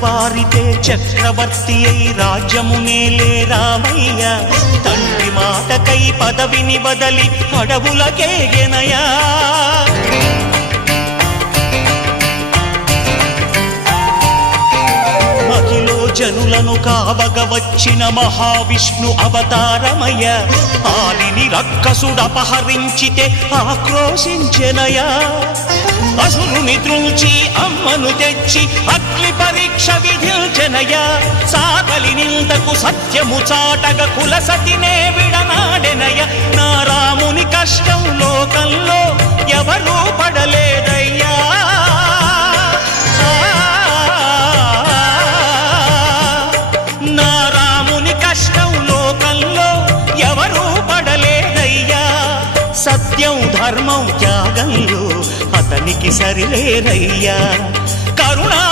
తెల్లవారితే చక్రవర్తి అయి రాజ్యమునేలే రామయ్య తండ్రి మాటకై పదవిని బదలి అడవులకేగెనయా జనులను కావగ వచ్చిన మహావిష్ణు అవతారమయ ఆలిని రక్కసుడపహరించితే ఆక్రోశించెనయా అసురుని త్రుంచి అమ్మను తెచ్చి అగ్ని పరీక్ష విధించెనయా సాగలి నిందకు సత్యము చాటగ కులసతినే విడనాడెనయ నా రాముని కష్టం లోకంలో ఎవరూ పడలేదయ్యా సత్యం ధర్మం త్యాగంలో అతనికి సరిలేరయ్యా కరుణా